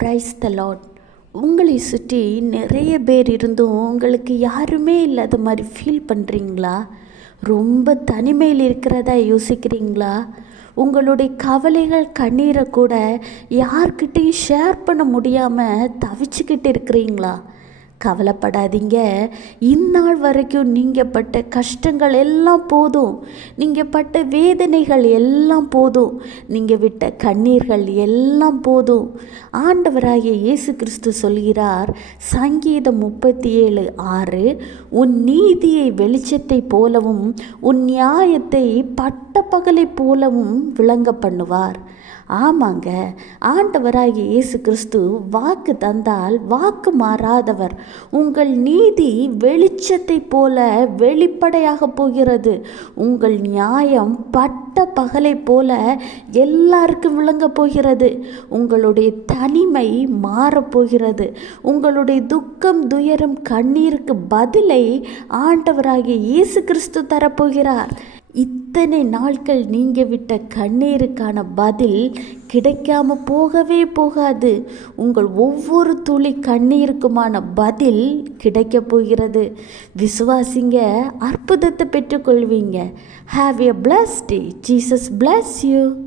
Praise the Lord. உங்களை சுற்றி நிறைய பேர் இருந்தும் உங்களுக்கு யாருமே இல்லாத மாதிரி ஃபீல் பண்ணுறீங்களா? ரொம்ப தனிமையில் இருக்கிறதா யோசிக்கிறீங்களா? உங்களுடைய கவலைகள் கண்ணீரை கூட யார்கிட்டையும் ஷேர் பண்ண முடியாமல் தவிச்சுக்கிட்டு இருக்கிறீங்களா? கவலைப்படாதீங்க. இந்நாள் வரைக்கும் நீங்கள் பட்ட கஷ்டங்கள் எல்லாம் போதும், நீங்கள் பட்ட வேதனைகள் எல்லாம் போதும், நீங்கள் விட்ட கண்ணீர்கள் எல்லாம் போதும். ஆண்டவராகிய இயேசு கிறிஸ்து சொல்கிறார், சங்கீதம் 37:6, உன் நீதியை வெளிச்சத்தை போலவும் உன் நியாயத்தை பட்ட பகலை போலவும் விளங்க பண்ணுவார். ஆமாங்க, ஆண்டவராகிய இயேசு கிறிஸ்து வாக்கு தந்தால் வாக்கு மாறாதவர். உங்கள் நீதி வெளிச்சத்தை போல வெளிப்படையாக போகிறது. உங்கள் நியாயம் பட்ட பகலை போல எல்லாருக்கும் விளங்க போகிறது. உங்களுடைய தனிமை மாறப்போகிறது. உங்களுடைய துக்கம், துயரம், கண்ணீருக்கு பதிலை ஆண்டவராகிய இயேசு கிறிஸ்து தரப்போகிறார். இத்தனை நாட்கள் நீங்கள் விட்ட கண்ணீருக்கான பதில் கிடைக்காம போகவே போகாது. உங்கள் ஒவ்வொரு துளி கண்ணீருக்குமான பதில் கிடைக்க போகிறது. விசுவாசிங்க, அற்புதத்தை பெற்றுக்கொள்வீங்க. Have a blessed day. Jesus bless you.